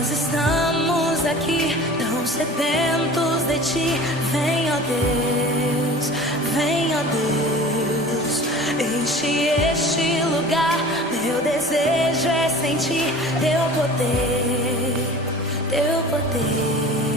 Nós estamos aqui, tão sedentos de ti. Vem, ó Deus, vem, ó Deus, enche este lugar. Meu desejo é sentir teu poder, teu poder.